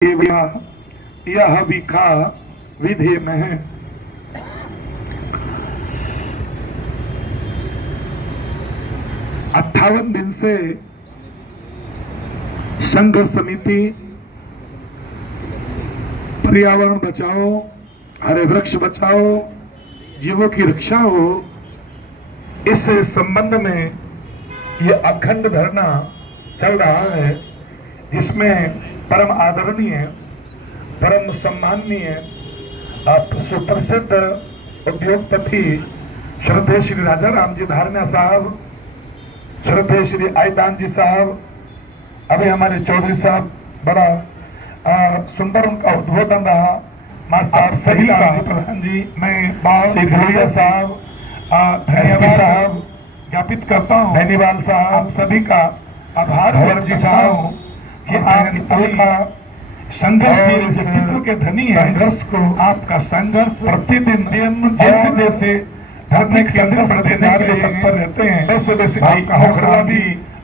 यह विखा विधि में 58 दिन से संघ समिति पर्यावरण बचाओ, हरे वृक्ष बचाओ, जीवों की रक्षा हो, इस संबंध में ये अखंड धरना चल रहा है, जिसमें परम आदरणीय, परम सम्माननीय सुप्रसिद्ध उद्योगपति श्रद्धेय श्री राजा राम जी धारणा साहब, श्रद्धेय श्री आयदान जी साहब, अभी हमारे चौधरी साहब, बड़ा सुंदर उनका उद्बोधन रहा। मां साहब सही प्रधान जी, मैं श्री भैया साहब, धन्यवाद साहब ज्ञापित करता हूँ, धन्यवाद साहब सभी का आभार जी साहब कि आप इतना संघर्षशील व्यक्तित्व के धनी है। संघर्ष को आपका संघर्ष प्रतिदिन जैसे जैसे धरने के संघर्ष देने के लिए तत्पर रहते हैं, वैसे वैसे आपका हौसला भी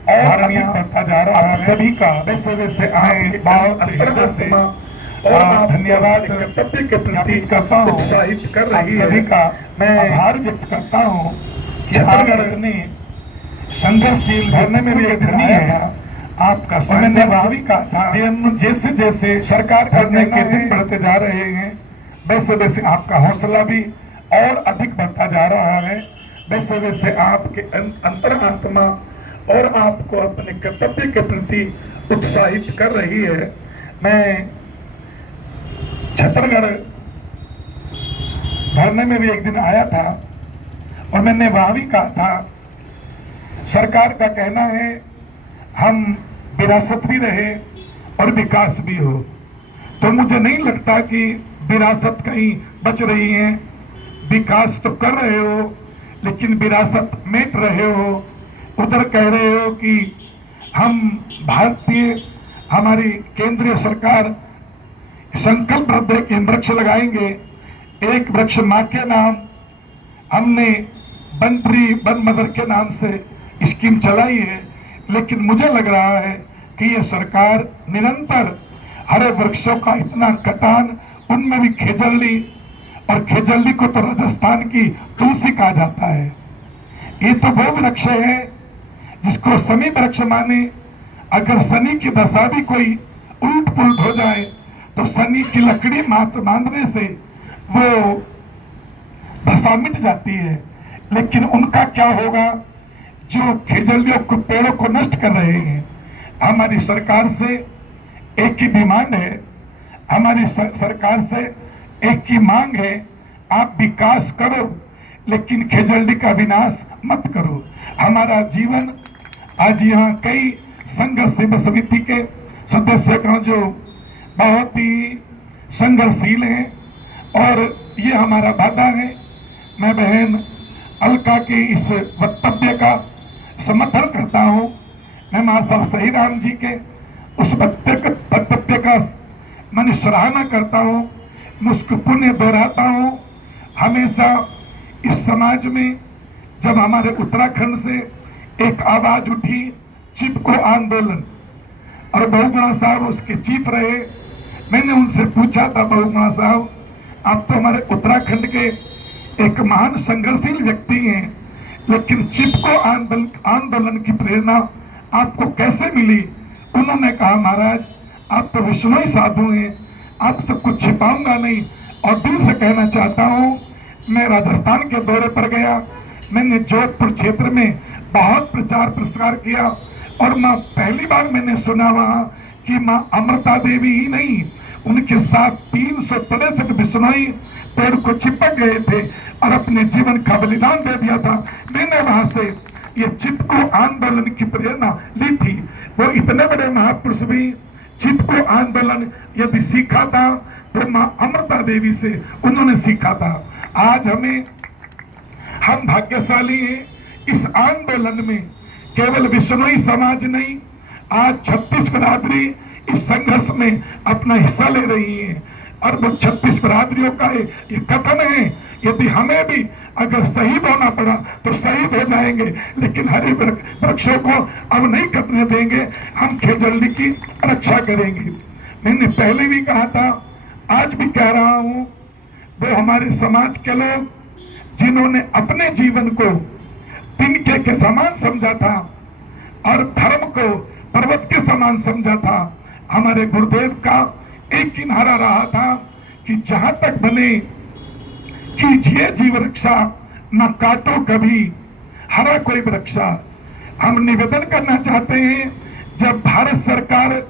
और बढ़ता जा रहा है सभी का, वैसे वैसे आए बहुत और धन्यवाद कर्तव्य के प्रति करता हूँ, उत्साहित कर रही है सभी का मैं आभार व्यक्त करता हूँ कि आपने संघर्षशील धरने में भी एक धनी है। आपका स्वाभाविक था, जैसे जैसे सरकार करने के दिन बढ़ते जा रहे हैं, वैसे वैसे आपका हौसला भी और अधिक बढ़ता जा रहा है, वैसे वैसे आपके अंतरात्मा और आपको अपने कर्तव्य के प्रति उत्साहित कर रही है। मैं छत्तीसगढ़ धरने में भी एक दिन आया था और मैंने वहां भी कहा था, सरकार का कहना है हम विरासत भी रहे और विकास भी हो, तो मुझे नहीं लगता कि विरासत कहीं बच रही है। विकास तो कर रहे हो लेकिन विरासत मेट रहे हो। उधर कह रहे हो कि हम भारतीय, हमारी केंद्रीय सरकार संकल्प रखते कि वृक्ष लगाएंगे, एक वृक्ष मां के नाम हमने वन ट्री वन मदर के नाम से स्कीम चलाई है, लेकिन मुझे लग रहा है कि ये सरकार निरंतर हरे वृक्षों का इतना कटान, उनमें भी खेजल्ली, और खेजल्ली को तो राजस्थान की तुलसी कहा जाता है। ये तो वो वृक्ष है जिसको शनि वृक्ष माने। अगर शनि की दशा भी कोई उल्ट पुलट हो जाए तो शनि की लकड़ी मांगने से वो दशा मिट जाती है। लेकिन उनका क्या होगा जो खेजलियों को, पेड़ों को नष्ट कर रहे हैं। हमारी सरकार से एक ही डिमांड है, हमारी सरकार से एक ही मांग है, आप विकास करो लेकिन खेजल्डी का विनाश मत करो। हमारा जीवन आज यहाँ कई संघर्ष सेवा समिति के सदस्य जो बहुत ही संघर्षशील हैं और ये हमारा वादा है। मैं बहन अलका के इस वक्तव्य का समर्थन करता हूँ। मैं महाराज सही राम जी के उस वक्तव्य का मैंने सराहना करता हूँ, मैं उसको पुण्य दोहराता हूँ। हमेशा इस समाज में जब हमारे उत्तराखंड से एक आवाज उठी, चिपको आंदोलन, और बहुगुणा साहब उसके चीफ रहे, मैंने उनसे पूछा था, बहुगुणा साहब आप तो हमारे उत्तराखंड के एक महान संघर्षशील व्यक्ति हैं, लेकिन चिपको आंदोलन की प्रेरणा आपको कैसे मिली? उन्होंने कहा महाराज आप तो विष्णुई साधु हैं, आपसे कुछ छिपाऊंगा नहीं, और दिल से कहना चाहता हूँ, मैं राजस्थान के दौरे पर गया, मैंने जोधपुर क्षेत्र में बहुत प्रचार प्रसार किया और माँ पहली बार मैंने सुना वहाँ कि माँ अमृता देवी ही नहीं, उनके साथ 363 बिश्नोई पेड़ को चिपक गए थे और अपने जीवन का बलिदान दे दिया था। मैंने वहां से ये चिपको आंदोलन की प्रेरणा ली थी। वो इतने बड़े महापुरुष भी चिपको आंदोलन यदि सीखा था तो माँ अमृता देवी से उन्होंने सीखा था। आज हम भाग्यशाली हैं, इस आंदोलन में केवल विश्नोई समाज नहीं, आज 36 बिरादरी इस संघर्ष में अपना हिस्सा ले रही है और वो 36 बिरादरियों का ये कथन है, यदि हमें भी अगर शहीद होना पड़ा तो शहीद हो जाएंगे, लेकिन हरे वृक्षों को अब नहीं कटने देंगे, हम खेजल्ली की रक्षा करेंगे। मैंने पहले भी कहा था, आज भी कह रहा हूं, वो हमारे समाज के लोग जिन्होंने अपने जीवन को तिनके के समान समझा था और धर्म को पर्वत के समान समझा था। हमारे गुरुदेव का एक ही नारा रहा था कि जहां तक बने कीजिए जीव रक्षा, न काटो कभी हरा कोई वृक्षा। हम निवेदन करना चाहते हैं, जब भारत सरकार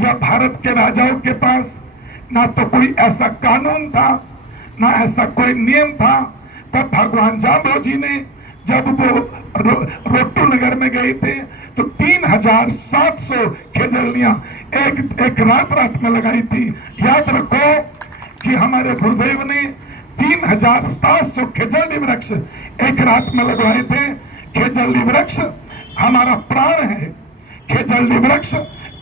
या भारत के राजाओं के पास ना तो कोई ऐसा कानून था, ना ऐसा कोई नियम था, तब भगवान जाम्बो जी ने जब वो रोट्टू नगर में गए थे तो 3700 खेजड़ियां एक रात में लगाई थी। याद रखो कि हमारे गुरुदेव ने 3700 खेजड़ी वृक्ष एक रात में लगवाए थे। खेजड़ी वृक्ष हमारा प्राण है, खेजड़ी वृक्ष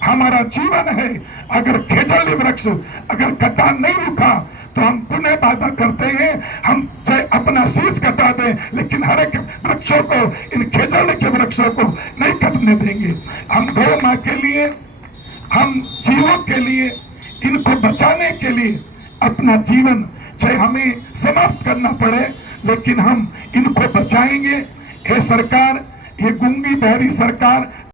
हमारा जीवन है। अगर खेजड़ी वृक्ष अगर कटा नहीं रुका तो हम पुनः वादा करते हैं, हम चाहे अपना शीश कटा दें लेकिन हर एक वृक्षों को, इन खेजड़ी के वृक्षों को नहीं कटने देंगे। हम गौ माँ के लिए, हम जीवों के लिए, इनको बचाने के लिए अपना जीवन चाहे हमें समाप्त करना पड़े, लेकिन हम इनको बचाएंगे। ये सरकार, ये गूंगी बहरी सरकार